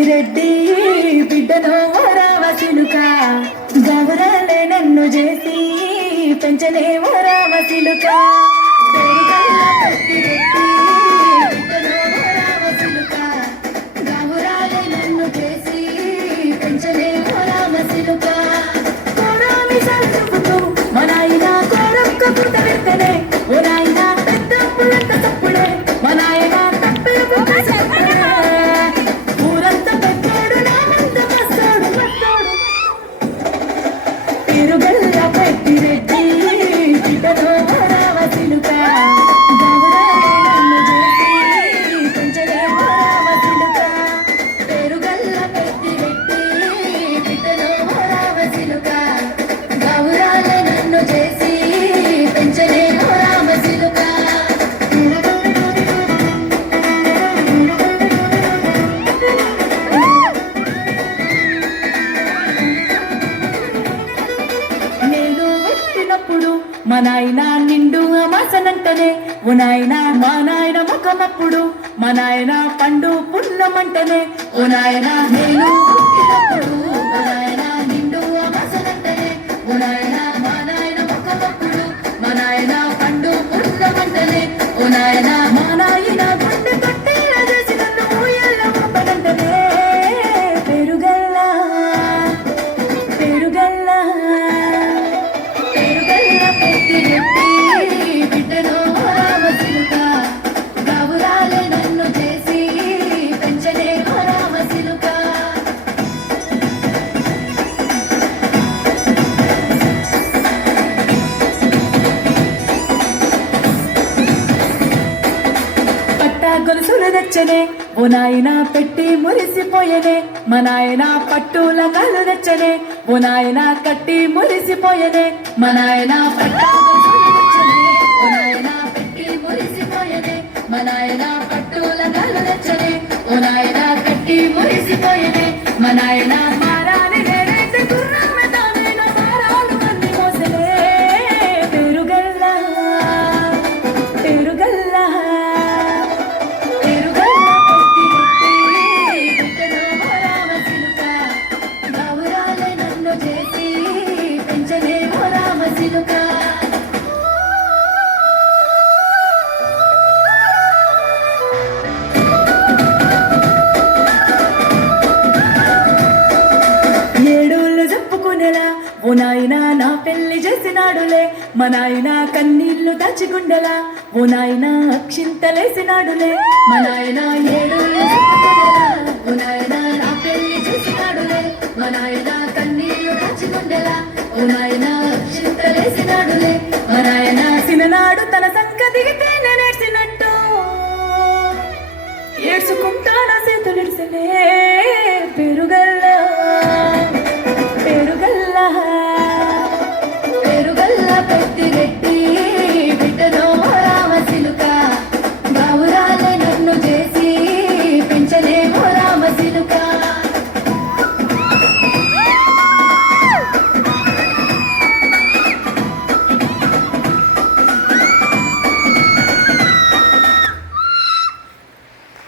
పెద్దిరెడ్డి బిడ్డను రావసిలుక గౌరాలే నన్ను చేసి పెంచలే రావసిలుక పెద్దిరెడ్డి బిడ్డను రావసిలుక గౌరాలే నన్ను చేసి పెంచలే రావసిలుక కోరామి సంచుకుతూ మనాయిన కోరొక్క పుట్ట వెంటనే ఓ నాయన పెద్ద పులంత తప్పుడే మనాయన తిరుగల్ల పెద్దిరెడ్డి బిడ్డను రావసిలుక గౌరాలే నన్ను చేసి పెంచలే రావసిలుక పెరుగల్ల పెద్దిరెడ్డి బిడ్డను రావసిలుక గౌరాలే నన్ను చేసి పెంచలే రావసిలుక మా నాయన నిండు అమాసనంటనే ఓ నాయన మా నాయన ముఖమప్పుడు మా నాయన పండు పున్నమంటనే ఓ నాయన నేను పుట్టినప్పుడు మా నాయన నిండు అమాసనంటనే ఓ నాయన మా నాయన ముఖమప్పుడు మా నాయన పండు పున్నమంటనే ఓ నాయన మా నాయన గుండె కట్టేలా చేసి నన్ను ఊయల్ల ఊపనంటనే పెరుగల్లా పెరుగల్లా పెద్దిరెడ్డి బిడ్డను రావసిలుక గౌరాలే నన్ను చేసి పెంచలే రావసిలుక పట్టా గొలుసులు తెచ్చనే ఓ నాయన పెట్టి మురిసిపోయనే మా నాయన పట్టుల కళ్ళు తెచ్చనే ఓ నాయన కట్టి మురిసిపోయనే మా నాయన పట్టా గొలుసులు తెచ్చనే ఓ నాయన పెట్టి మురిసిపోయనే మా నాయన పట్టుల కళ్ళు తెచ్చనే ఓ నాయన కట్టి మురిసిపోయనే మా నాయన మారాని నేనైతే గుర్రమ్మ తానైన మారాలు అన్ని మోసలే పెరుగల్లా పెరుగల్లా ఏడోళ్ళు చెప్పుకునేలా ఓ నాయన నా పెళ్లి చేసినాడులే మా నాయన కన్నీళ్లు దాచిగుండెలా ఓ నాయన అక్షింతలేసినాడులే మా నాయన ఏడోళ్ళు చెప్పుకునేలా ఓ నాయన నా పెళ్లి చేసినాడులే మా నాయన కన్నీళ్లు దాచిగుండెలా ఓ నాయన అక్షింతలేసినాడులే మా నాయన సిననాడు తన సంక దిగితే నేనేడ్చినట్టు ఏడ్చుకుంటా నా చేతులిడిసలే పెరుగ